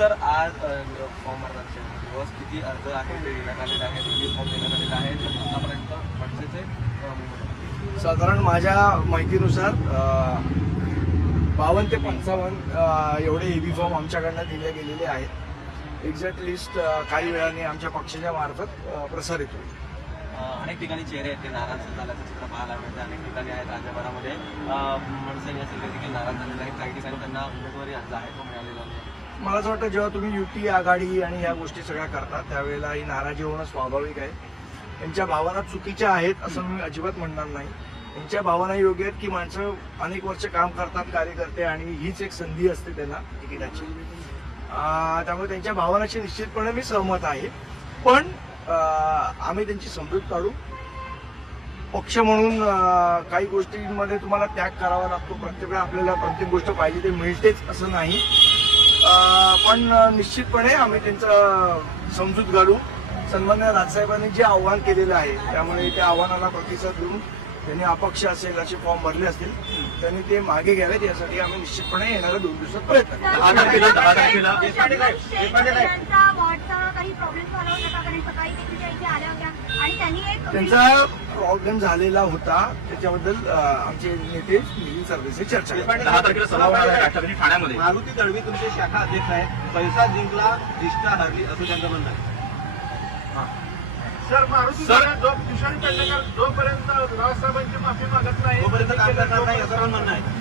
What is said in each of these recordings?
तर आज फॉर्म भरण्याचे दिवस किती अर्ज आहे ते देण्यात आलेले आहेत किती फॉर्म देण्यात आलेले आहेत आतापर्यंत मनसेचे अं, साधारण माझ्या माहितीनुसार बावन्न ते पंचावन्न एवढे एबी फॉर्म आमच्याकडनं दिले गेलेले आहेत. एक्झॅक्ट लिस्ट काही वेळाने आमच्या पक्षाच्या मार्फत प्रसारित होईल. अनेक ठिकाणी चेहरे आहेत ते नाराज झाल्याचं चित्र पाहायला मिळतं अनेक ठिकाणी आहेत राज्यभरामध्ये. मनसे या देखील नाराज झालेले आहेत काही ठिकाणी त्यांना उमेदवारी अर्ज आहे तो मिळालेला नाही. मला असं वाटतं जेव्हा तुम्ही युती आघाडी आणि या गोष्टी सगळ्या करता त्यावेळेला ही नाराजी होणं स्वाभाविक आहे. त्यांच्या भावना चुकीच्या आहेत असं मी अजिबात म्हणणार नाही. त्यांच्या भावना योग्य आहेत की माणसं अनेक वर्ष काम करतात कार्यकर्ते आणि हीच एक संधी असते त्यांना तिकिटाची. त्यामुळे त्यांच्या भावनाशी निश्चितपणे मी सहमत आहे. पण आम्ही त्यांची समजूत काढू. पक्ष म्हणून काही गोष्टींमध्ये तुम्हाला त्याग करावा लागतो. प्रत्येक वेळा आपल्याला प्रत्येक गोष्ट पाहिजे ते मिळतेच असं नाही. पण निश्चितपणे आम्ही त्यांचं समजूत घालू सन्मान्य राजसाहेबांनी जे आव्हान केलेलं आहे त्यामुळे त्या आव्हानाला प्रतिसाद देऊन त्यांनी अपक्ष असेल असे फॉर्म भरले असतील त्यांनी ते मागे घ्यावेत यासाठी आम्ही निश्चितपणे येणाऱ्या दोन दिवसात प्रयत्न त्यांचा प्रॉब्लेम झालेला होता त्याच्याबद्दल आमचे नेते नितीन सरदेसाई चर्चा ठाण्यामध्ये. मारुती तडवी तुमचे शाखा अध्यक्ष आहे पैसा जिंकला निष्ठा हरली असं त्यांचं म्हणणं आहे. सर मारुती सर- जो किशोर पेडणेकर जोपर्यंत राजसाहेबांची माफी मागत नाही तोपर्यंत काम करणार नाही असं पण म्हणणं आहे.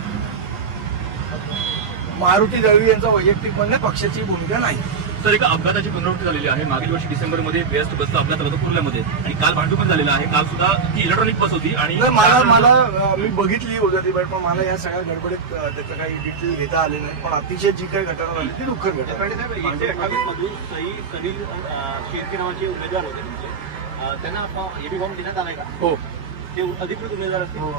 मारुती दळवी यांचा वैयक्तिक म्हणणं पक्षाची भूमिका नाही. तर एका अपघाताची पुनरावृत्ती झालेली आहे. मागील वर्षी डिसेंबरमध्ये बेस्ट बसचा अपघात झाला होता कुर्ल्यामध्ये. आणि काल भांडूप झालेला आहे. काल सुद्धा ती इलेक्ट्रॉनिक बस होती आणि नाही, मला मला मी बघितली होती ती पण मला या सगळ्या गडबडीत त्याचं काही डिटेल घेता आले नाही. पण अतिशय जी काही घटना झाली ती दुःखद घटना पाटील साहेब एकशे अठ्ठावीस मधून सई सलील अं, शेळके नावाचे उमेदवार होते तुमचे. त्यांना एबी फॉर्म देण्यात आलाय का? हो. ते अधिकृत उमेदवार असतील? हो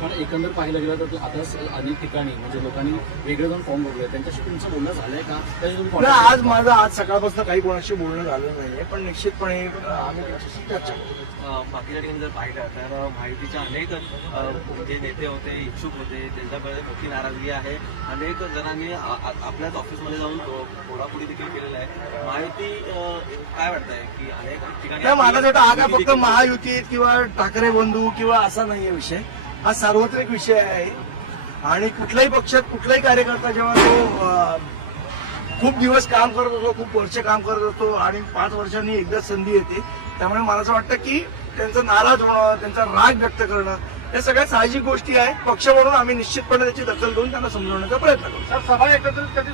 पण एकंदर पाहायला गेलं तर आता अनेक ठिकाणी म्हणजे लोकांनी वेगळे दोन फॉर्म भरले. त्यांच्याशी तुमचं बोलणं झालंय का? contact- आज माझं आज सकाळपासून काही कोणाशी बोलणं झालं नाहीये पण निश्चितपणे आम्ही त्याच्याशी चर्चा करू बाकीच्या ठिकाणी जर पाहिलं तर माहितीच्या अनेक जे नेते होते इच्छुक होते त्यांच्याकडे मोठी नाराजगी आहे. अनेक जणांनी आपल्याच ऑफिसमध्ये जाऊन फोडाफोडी देखील केलेला आहे. माहिती काय वाटतंय की अनेक ठिकाणी मला वाटतं फक्त महायुतीत किंवा ठाकरे बंधू किंवा असा नाहीये विषय. हा सार्वत्रिक विषय आहे. आणि कुठल्याही पक्षात कुठलाही कार्यकर्ता जेव्हा तो खूप दिवस काम करत असतो खूप वर्ष काम करत असतो आणि पाच वर्षांनी एकदाच संधी येते त्यामुळे मला असं वाटतं की त्यांचं नाराज होणं त्यांचा राग व्यक्त करणं या सगळ्या साहजिक गोष्टी आहेत. पक्ष म्हणून आम्ही निश्चितपणे त्याची दखल घेऊन त्यांना समजवण्याचा प्रयत्न करू. सर सभा एकत्रित कधी